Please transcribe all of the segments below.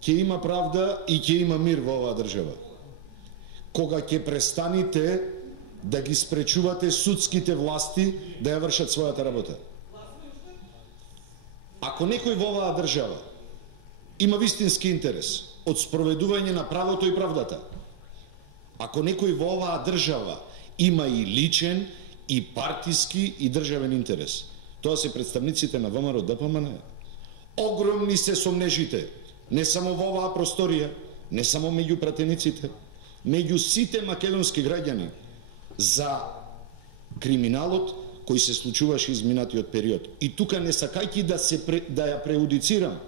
ќе има правда и ќе има мир во оваа држава. Кога ќе престаните да ги спречувате судските власти да ја вршат својата работа. Ако некој во оваа држава има вистински интерес од спроведување на правото и правдата, ако некој во оваа држава има и личен, и партиски, и државен интерес, тоа се представниците на ВМРО ДПМН. Огромни се сомнежите, не само во оваа просторија, не само меѓу пратениците, меѓу сите македонски граѓани, за криминалот кој се случуваше изминатиот период. И тука не сакајќи да ја преудицирам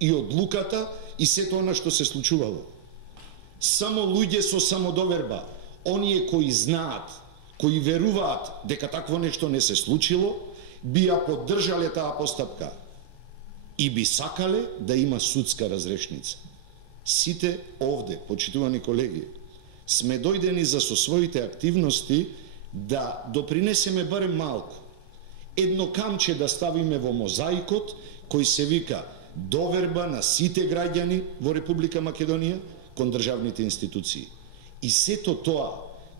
и одлуката и сето она што се случувало. Само луѓе со самодоверба, оние кои знаат, кои веруваат дека такво нешто не се случило, би ја поддржале таа постапка и би сакале да има судска разрешница. Сите овде, почитувани колеги, сме дојдени за со своите активности да допринесеме барем малку. Едно камче да ставиме во мозаикот кој се вика доверба на сите граѓани во Република Македонија кон државните институции. И сето тоа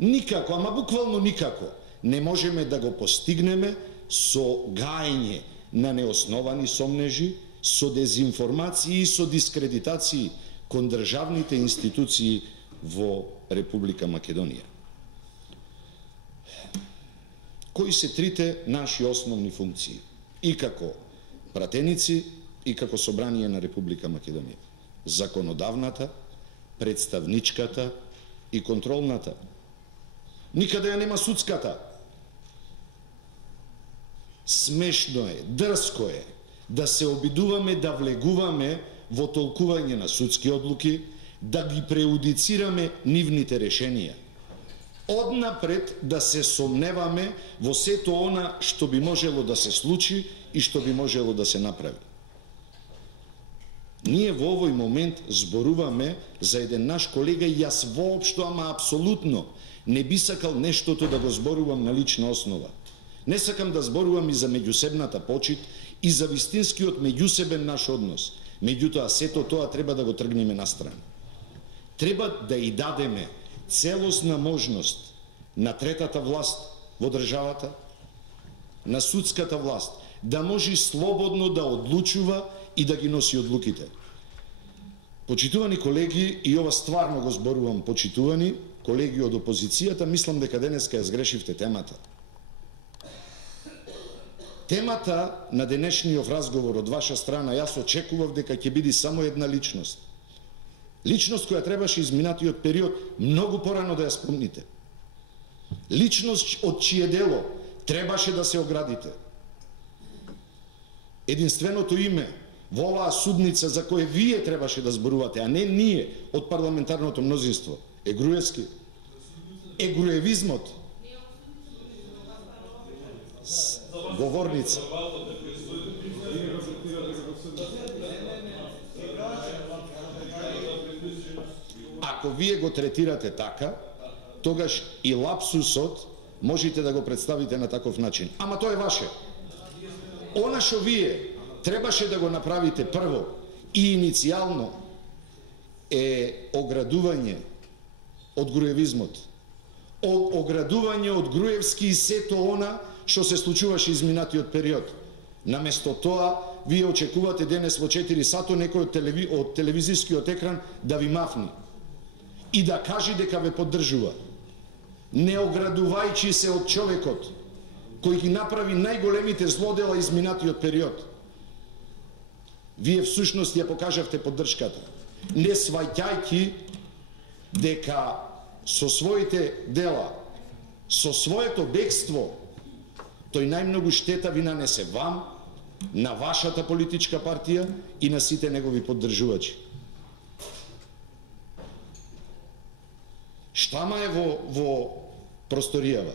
никако, ама буквално никако, не можеме да го постигнеме со гаење на неосновани сомнежи, со дезинформации и со дискредитации кон државните институции во Република Македонија. Кои се трите наши основни функции? И како пратеници, и како собрание на Република Македонија. Законодавната, представничката и контролната. Никаде ја нема судската. Смешно е, дрско е, да се обидуваме да влегуваме во толкување на судски одлуки, да ги преудицираме нивните решенија. Однапред да се сомневаме во сето она што би можело да се случи и што би можело да се направи. Ние во овој момент зборуваме за еден наш колега и јас воопшто, ама апсолутно, не би сакал нештото да го зборувам на лична основа. Не сакам да зборувам и за меѓусебната почит и за вистинскиот меѓусебен наш однос. Меѓутоа, сето тоа треба да го тргнеме настрана. Треба да и дадеме целосна можност на третата власт во државата, на судската власт, да може слободно да одлучува и да ги носи одлуките. Почитувани колеги, и ова стварно го зборувам, почитувани колеги од опозицијата, мислам дека денеска ја сгрешивте темата. Темата на денешниот разговор од ваша страна, јас очекував дека ќе биде само една личност. Личност која требаше изминатиот период многу порано да ја спомните. Личност од чие дело требаше да се оградите. Единственото име во оваа судница за кое вие требаше да зборувате, а не ние од парламентарното мнозинство, е Груевски. Е груевизмот. Говорница. Ако вие го третирате така, тогаш и лапсусот можете да го представите на таков начин. Ама тоа е ваше. Она што вие требаше да го направите прво и иницијално е оградување од груевизмот. Оградување од Груевски и сето она што се случуваше изминатиот период. Наместо тоа, вие очекувате денес во 4 сато некој од телевизискиот екран да ви мафни и да кажи дека ве поддржува. Не оградувајќи се од човекот кој ги направи најголемите злодела изминатиот период. Вие всушност ја покажавте поддршката, не сваќајќи дека со своите дела, со своето бегство, тој најмногу штета ви нанесе вам, на вашата политичка партија и на сите негови поддржувачи. Штама е во просторијава.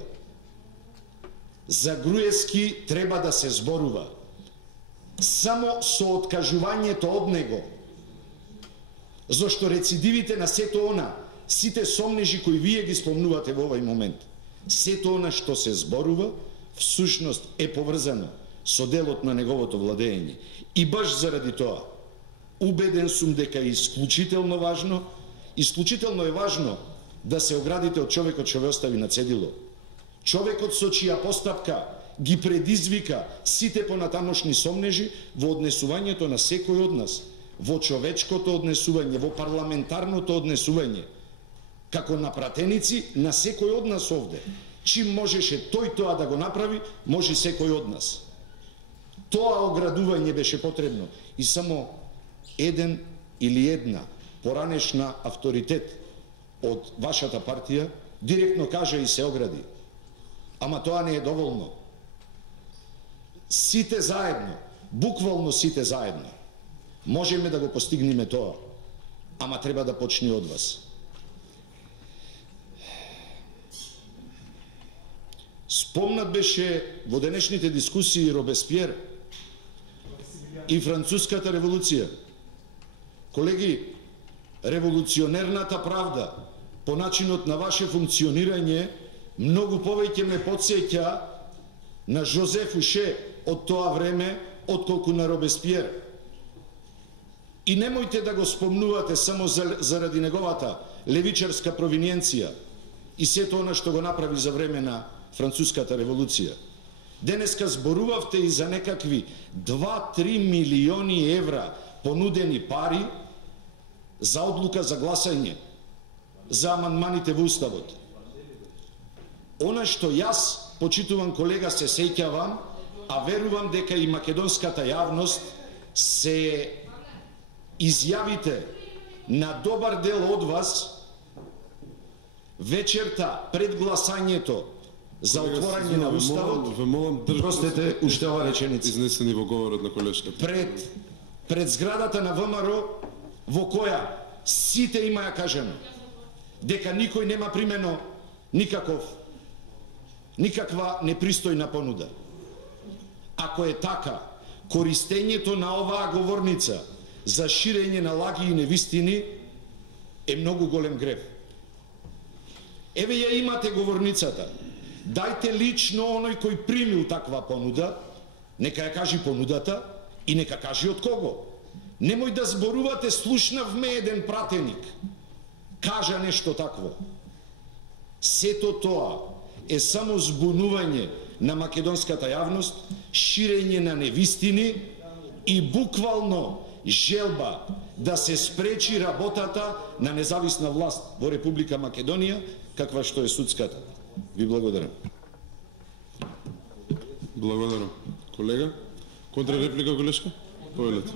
За Груевски треба да се зборува. Само со откажувањето од него. Зошто рецидивите на сето она, сите сомнежи кои вие ги спомнувате во овој момент, сето она што се зборува, всушност е поврзано со делот на неговото владење. И баш заради тоа, Убеден сум дека е исклучително е важно да се оградите од човекот што ве остави на цедило. Човекот со чија постапка ги предизвика сите понатамошни сомнежи во однесувањето на секој од нас, во човечкото однесување, во парламентарното однесување, како напратеници на секој од нас овде. Чим можеше тој тоа да го направи, може секој од нас. Тоа оградување беше потребно и само еден или една поранешна авторитет од вашата партија директно кажа и се огради. Ама тоа не е доволно. Сите заедно, буквално сите заедно, можеме да го постигнеме тоа, ама треба да почне од вас. Спомнат беше во денешните дискусии Робеспиер и Француската револуција. Колеги, револуционерната правда по начинот на ваше функционирање многу повеќе ме потсеќа на Жозеф Уше од тоа време, отколку на Робеспиер. И немојте да го спомнувате само заради неговата левичарска провиненција и сето она што го направи за време на Француската револуција. Денеска зборувавте и за некакви 2-3 милиони евра понудени пари за одлука за гласање, за амандманите во Уставот. Она што јас, почитуван колега, се сеќавам, а верувам дека и македонската јавност се изјавите на добар дел од вас вечерта пред гласањето за отворање на Уставот. Простете, уште ова реченица. Изнесени во говорот на колешката. Пред зградата на ВМРО, во која сите имаја кажано дека никој нема примено никаква непристојна понуда. Ако е така, користењето на оваа говорница за ширење на лаги и невистини е многу голем грев. Еве ја имате говорницата. Дајте лично оној кој примил таква понуда, нека ја кажи понудата и нека кажи од кого. Немој да зборувате, слушнавме еден пратеник кажа нешто такво. Сето тоа е само збунување на македонската јавност, ширење на невистини и буквално желба да се спречи работата на независна власт во Република Македонија, каква што е судската. Ви благодарам. Благодарам. Колега? Контрареплика, колешка? Повелете.